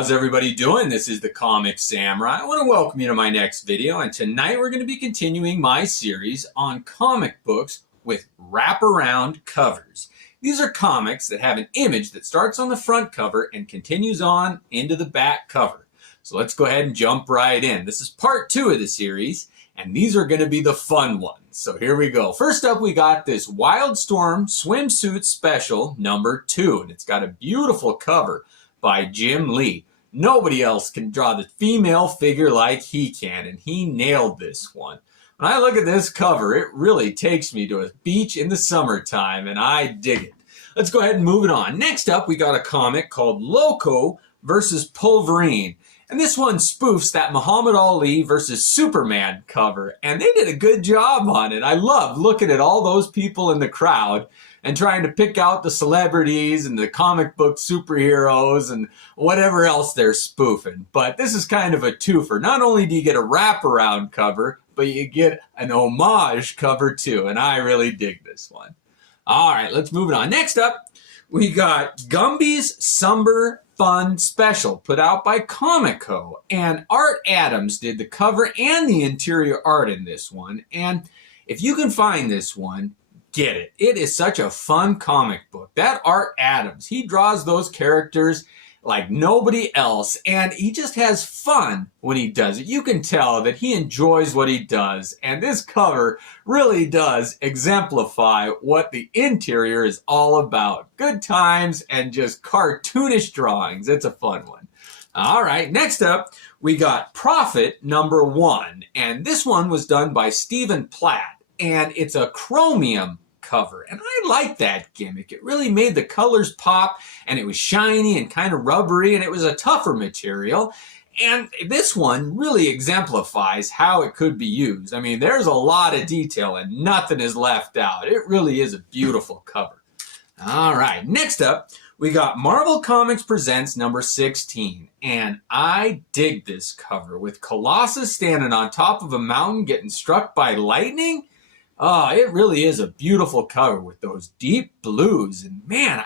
how's everybody doing? This is the Comic Samurai. I want to welcome you to my next video, and tonight we're going to be continuing my series on comic books with wraparound covers. These are comics that have an image that starts on the front cover and continues on into the back cover. So let's go ahead and jump right in. This is part 2 of the series, and these are going to be the fun ones. So here we go. First up, we got this Wildstorm Swimsuit Special number 2, and it's got a beautiful cover by Jim Lee. Nobody else can draw the female figure like he can, and he nailed this one. When I look at this cover, it really takes me to a beach in the summertime, and I dig it. Let's go ahead and move it on. Next up, we got a comic called Loco versus Wolverine. And this one spoofs that Muhammad Ali versus Superman cover, and they did a good job on it. I love looking at all those people in the crowd and trying to pick out the celebrities and the comic book superheroes and whatever else they're spoofing. But this is kind of a twofer. Not only do you get a wraparound cover, but you get an homage cover too, and I really dig this one. All right, let's move it on. Next up, we got Gumby's Summer Fun Special, put out by Comico, and Art Adams did the cover and the interior art in this one. And if you can find this one, get it. It is such a fun comic book. That Art Adams, he draws those characters like nobody else, and he just has fun when he does it. You can tell that he enjoys what he does, and this cover really does exemplify what the interior is all about. Good times and just cartoonish drawings. It's a fun one. All right, next up, we got Prophet number 1, and this one was done by Stephen Platt, and it's a chromium cover, and I like that gimmick. It really made the colors pop, and it was shiny and kind of rubbery, and it was a tougher material. And this one really exemplifies how it could be used. I mean, there's a lot of detail and nothing is left out. It really is a beautiful cover. All right, next up, we got Marvel Comics Presents number 16, and I dig this cover with Colossus standing on top of a mountain getting struck by lightning. Oh, it really is a beautiful cover with those deep blues. And man,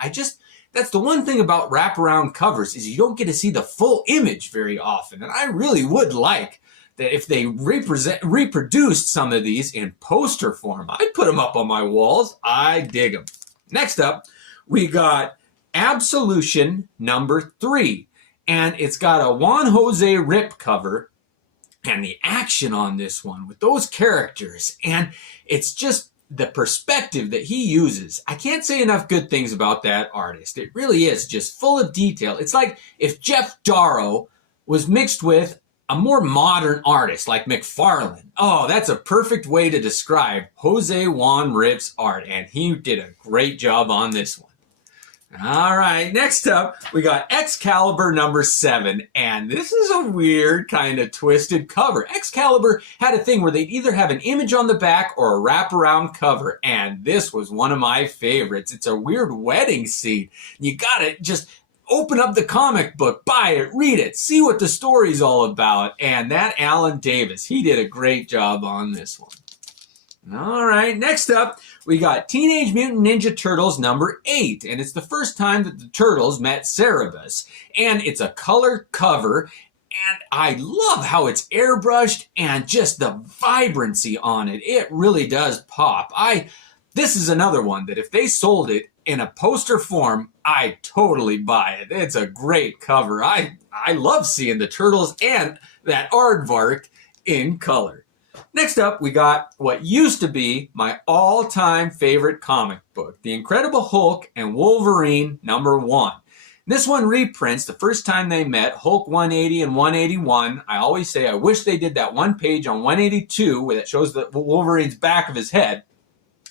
that's the one thing about wraparound covers is you don't get to see the full image very often. And I really would like that if they reproduced some of these in poster form. I'd put them up on my walls. I dig them. Next up, we got Absolution number 3. And it's got a Juan Jose Rip cover. And the action on this one with those characters, and it's just the perspective that he uses. I can't say enough good things about that artist. It really is just full of detail. It's like if Jeff Darrow was mixed with a more modern artist like McFarlane. Oh, that's a perfect way to describe Jose Juan Rip's art, and he did a great job on this one. All right, next up, we got Excalibur number 7, and this is a weird kind of twisted cover. Excalibur had a thing where they'd either have an image on the back or a wraparound cover, and this was one of my favorites. It's a weird wedding scene. You gotta just open up the comic book, buy it, read it, see what the story's all about, and that Alan Davis, he did a great job on this one. All right, next up, we got Teenage Mutant Ninja Turtles number 8, and it's the first time that the Turtles met Cerebus, and it's a color cover, and I love how it's airbrushed and just the vibrancy on it. It really does pop. This is another one that if they sold it in a poster form, I'd totally buy it. It's a great cover. I love seeing the Turtles and that aardvark in color. Next up, we got what used to be my all-time favorite comic book, The Incredible Hulk and Wolverine number 1. This one reprints the first time they met, Hulk 180 and 181. I always say I wish they did that one page on 182 where it shows the Wolverine's back of his head.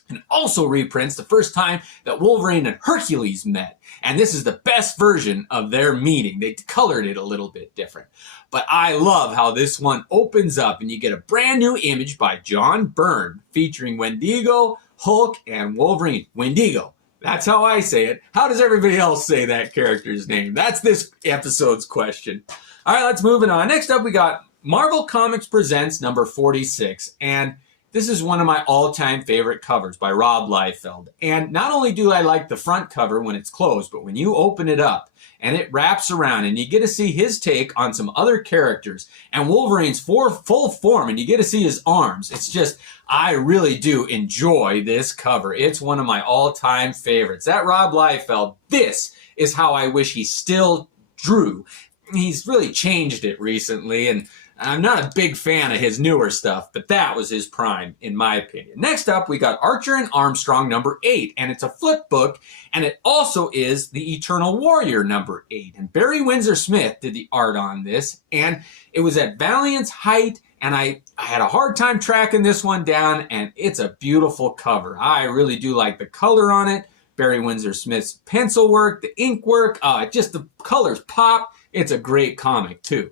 And also reprints the first time that Wolverine and Hercules met. And this is the best version of their meeting. They colored it a little bit different. But I love how this one opens up and you get a brand new image by John Byrne featuring Wendigo, Hulk, and Wolverine. Wendigo. That's how I say it. How does everybody else say that character's name? That's this episode's question. All right, let's move it on. Next up, we got Marvel Comics Presents number 46. And This is one of my all-time favorite covers by Rob Liefeld. And not only do I like the front cover when it's closed, but when you open it up and it wraps around and you get to see his take on some other characters and Wolverine's full form and you get to see his arms. It's just, I really do enjoy this cover. It's one of my all-time favorites. That Rob Liefeld, this is how I wish he still drew. He's really changed it recently, and I'm not a big fan of his newer stuff, but that was his prime, in my opinion. Next up, we got Archer and Armstrong number 8, and it's a flip book, and it also is the Eternal Warrior number 8. And Barry Windsor Smith did the art on this, and it was at Valiant's height, and I had a hard time tracking this one down, and it's a beautiful cover. I really do like the color on it. Barry Windsor Smith's pencil work, the ink work, just the colors pop. It's a great comic, too.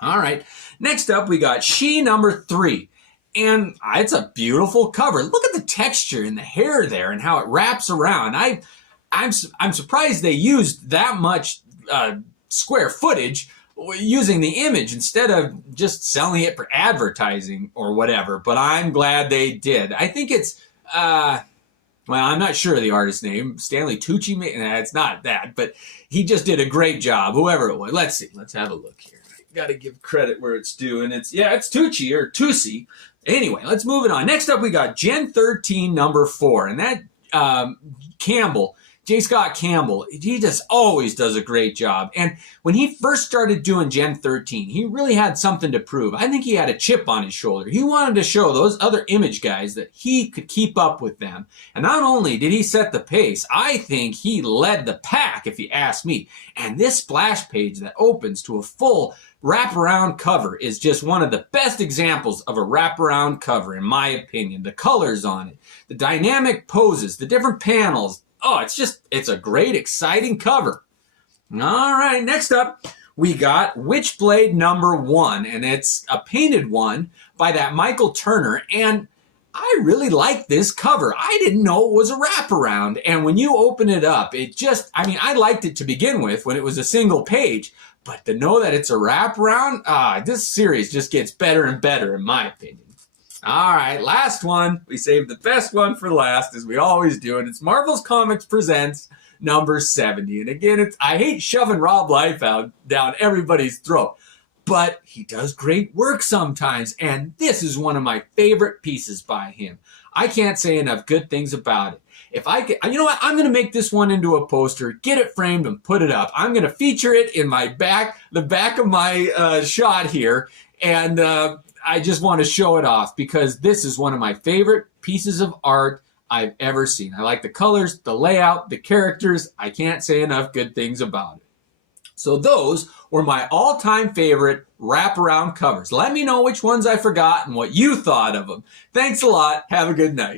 All right, next up we got She number 3, and it's a beautiful cover. Look at the texture and the hair there and how it wraps around. I'm surprised they used that much square footage using the image instead of just selling it for advertising or whatever, but I'm glad they did. I think it's, well, I'm not sure of the artist's name. Stanley Tucci, it's not that, but he just did a great job, whoever it was. Let's see, let's have a look here. Got to give credit where it's due, and it's Tucci or Tucci. Anyway, let's move it on. Next up, we got Gen 13 number 4, and that Campbell, J. Scott Campbell, he just always does a great job. And when he first started doing Gen 13, he really had something to prove. I think he had a chip on his shoulder. He wanted to show those other Image guys that he could keep up with them. And not only did he set the pace, I think he led the pack, if you ask me. And this splash page that opens to a full wraparound cover is just one of the best examples of a wraparound cover, in my opinion. The colors on it, the dynamic poses, the different panels. Oh, it's a great, exciting cover. All right, next up, we got Witchblade number 1, and it's a painted one by that Michael Turner, and I really like this cover. I didn't know it was a wraparound, and when you open it up, I liked it to begin with when it was a single page, but to know that it's a wraparound, this series just gets better and better, in my opinion. All right, last one. We saved the best one for last, as we always do, and it's Marvel's Comics Presents number 70. And again, I hate shoving Rob Liefeld down everybody's throat, but he does great work sometimes, and this is one of my favorite pieces by him. I can't say enough good things about it. If I could, you know what? I'm going to make this one into a poster, get it framed, and put it up. I'm going to feature it in the back of my shot here, and I just want to show it off because this is one of my favorite pieces of art I've ever seen. I like the colors, the layout, the characters. I can't say enough good things about it. So those were my all-time favorite wraparound covers. Let me know which ones I forgot and what you thought of them. Thanks a lot. Have a good night.